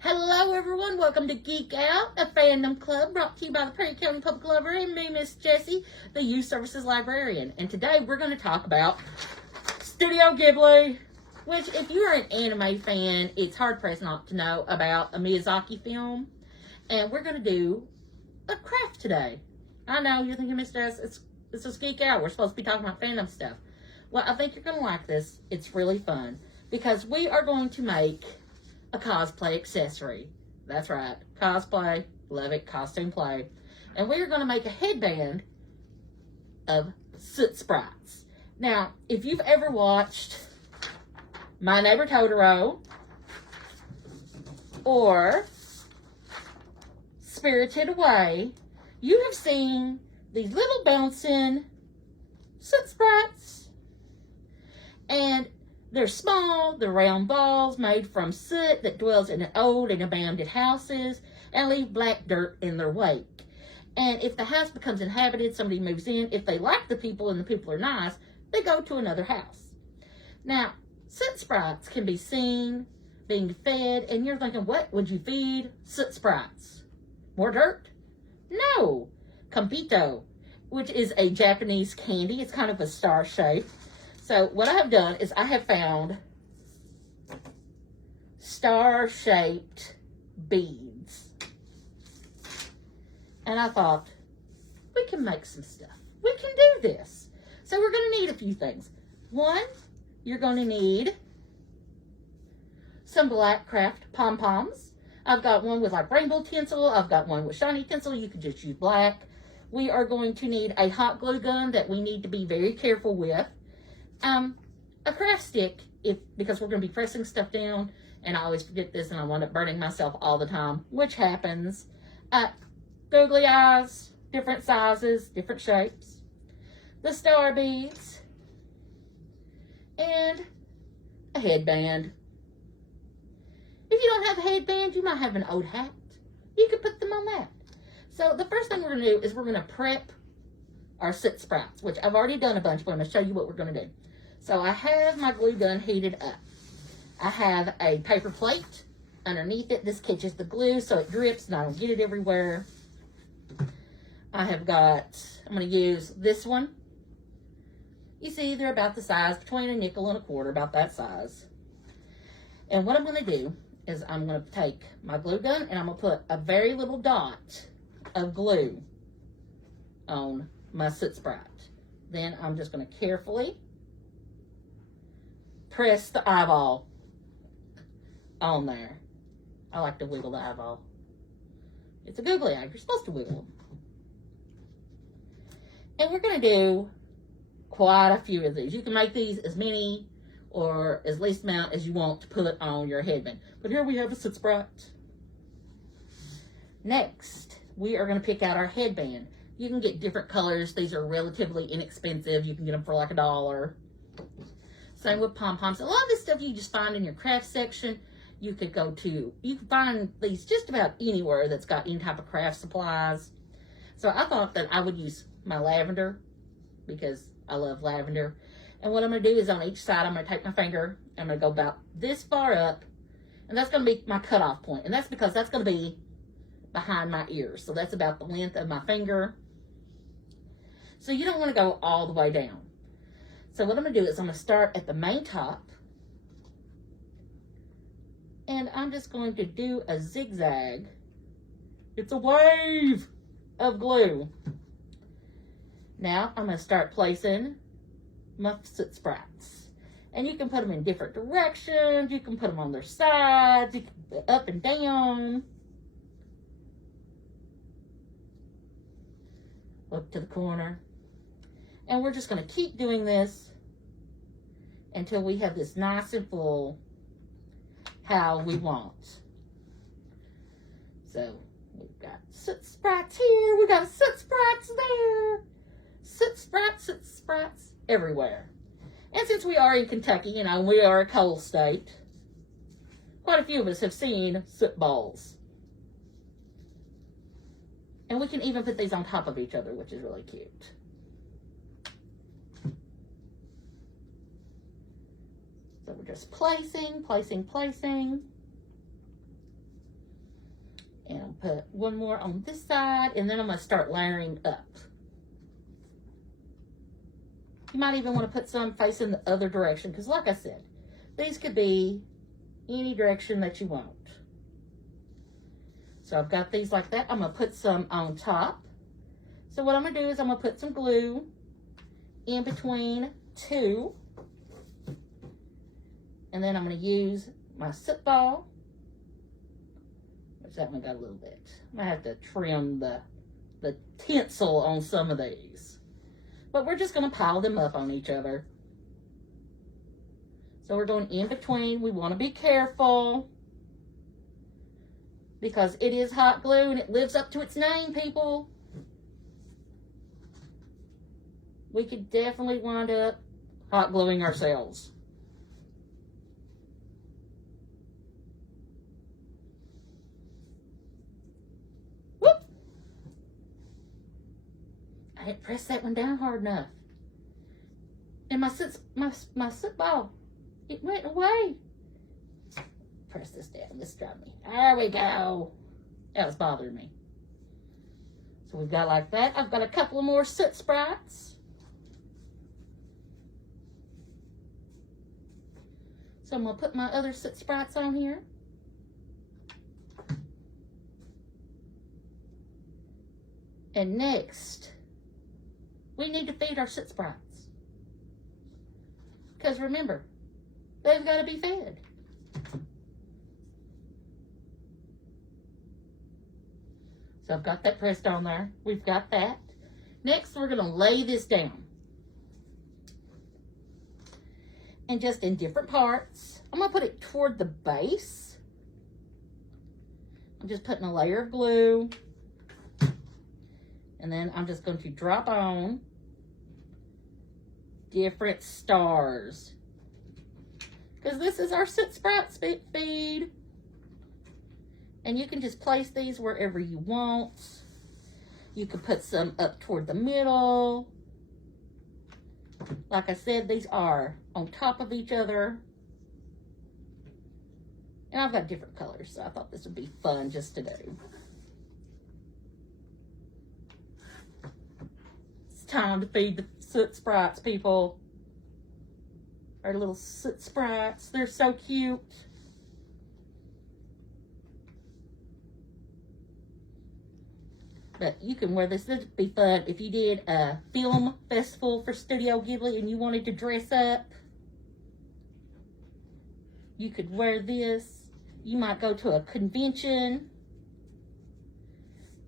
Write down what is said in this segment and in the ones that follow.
Hello everyone, welcome to Geek Out, a fandom club brought to you by the Perry County Public Library and me, Miss Jessie, the Youth Services Librarian. And today we're going to talk about Studio Ghibli, which if you're an anime fan, it's hard pressed not to know about a Miyazaki film. And we're going to do a craft today. I know, you're thinking, Miss Jess, this is Geek Out, we're supposed to be talking about fandom stuff. Well, I think you're going to like this. It's really fun because we are going to make a cosplay accessory. That's right. Cosplay. Love it. Costume play. And we're going to make a headband of Soot sprites. Now, if you've ever watched My Neighbor Totoro or Spirited Away, you have seen these little bouncing Soot sprites. And they're small, they're round balls made from soot that dwells in old and abandoned houses and leave black dirt in their wake. And if the house becomes inhabited, somebody moves in. If they like the people and the people are nice, they go to another house. Now, soot sprites can be seen being fed, and you're thinking, what would you feed soot sprites? More dirt? No. Compito, which is a Japanese candy. It's kind of a star shape. So what I have done is I have found star-shaped beads. And I thought, we can make some stuff. We can do this. So we're going to need a few things. One, you're going to need some black craft pom-poms. I've got one with like rainbow tinsel. I've got one with shiny tinsel. You could just use black. We are going to need a hot glue gun that we need to be very careful with. A craft stick, because we're going to be pressing stuff down, and I always forget this, and I wind up burning myself all the time, which happens. Googly eyes, different sizes, different shapes, the star beads, and a headband. If you don't have a headband, you might have an old hat. You could put them on that. So the first thing we're going to do is we're going to prep our soot sprites, which I've already done a bunch, but I'm going to show you what we're going to do. So I have my glue gun heated up. I have a paper plate underneath it. This catches the glue so it drips and I don't get it everywhere. I have got, I'm going to use this one. You see, they're about the size, between a nickel and a quarter, about that size. And what I'm going to do is I'm going to take my glue gun and I'm going to put a very little dot of glue on my soot sprite. Then I'm just going to carefully press the eyeball on there. I like to wiggle the eyeball. It's a googly eye. You're supposed to wiggle them. And we're going to do quite a few of these. You can make these as many or as least amount as you want to put on your headband. But here we have a soot sprite. Next, we are going to pick out our headband. You can get different colors. These are relatively inexpensive. You can get them for like $1. Same with pom-poms. A lot of this stuff you just find in your craft section. You can find these just about anywhere that's got any type of craft supplies. So I thought that I would use my lavender because I love lavender. And what I'm going to do is on each side, I'm going to take my finger. I'm going to go about this far up. And that's going to be my cutoff point. And that's because that's going to be behind my ears. So that's about the length of my finger. So you don't want to go all the way down. So what I'm going to do is I'm going to start at the main top. And I'm just going to do a zigzag. It's a wave of glue. Now I'm going to start placing my soot sprites. And you can put them in different directions. You can put them on their sides. You can put up and down. Look to the corner. And we're just going to keep doing this until we have this nice and full how we want. So we've got soot sprites here. We got soot sprites there. Soot sprites everywhere. And since we are in Kentucky, you know, we are a cold state, quite a few of us have seen soot balls. And we can even put these on top of each other, which is really cute. So we're just placing. put one more on this side, and then I'm going to start layering up. You might even want to put some facing the other direction, because like I said, these could be any direction that you want. So I've got these like that. I'm going to put some on top. So what I'm going to do is I'm going to put some glue in between two. And then I'm going to use my soot ball. Which that one got a little bit. I'm going to have to trim the tinsel on some of these. But we're just going to pile them up on each other. So we're going in between. We want to be careful, because it is hot glue and it lives up to its name, people. We could definitely wind up hot gluing ourselves. Whoop! I didn't press that one down hard enough. And my soot ball, it went away. Press this down. This got me. There we go. That was bothering me. So we've got like that. I've got a couple of more soot sprites. So I'm going to put my other soot sprites on here. And next, we need to feed our soot sprites. Because remember, they've got to be fed. So I've got that pressed on there. We've got that. Next, we're going to lay this down. And just in different parts. I'm going to put it toward the base. I'm just putting a layer of glue. And then I'm just going to drop on different stars. Because this is our soot sprite feed. And you can just place these wherever you want. You can put some up toward the middle. Like I said, these are on top of each other. And I've got different colors, so I thought this would be fun just to do. It's time to feed the soot sprites, people. Our little soot sprites. They're so cute. But you can wear this. This would be fun if you did a film festival for Studio Ghibli and you wanted to dress up. You could wear this. You might go to a convention.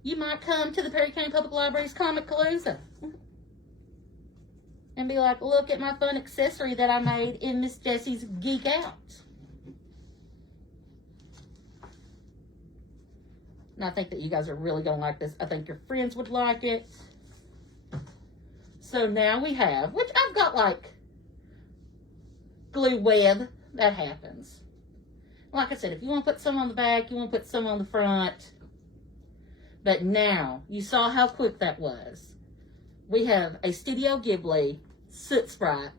You might come to the Perry County Public Library's Comic Palooza and be like, look at my fun accessory that I made in Miss Jessie's Geek Out. And I think that you guys are really going to like this. I think your friends would like it. So now we have, which I've got like glue web. That happens. Like I said, if you want to put some on the back, you want to put some on the front. But now, you saw how quick that was. We have a Studio Ghibli Soot Sprite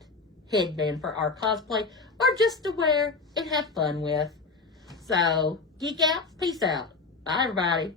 headband for our cosplay, or just to wear and have fun with. So, geek out, peace out. Bye, everybody.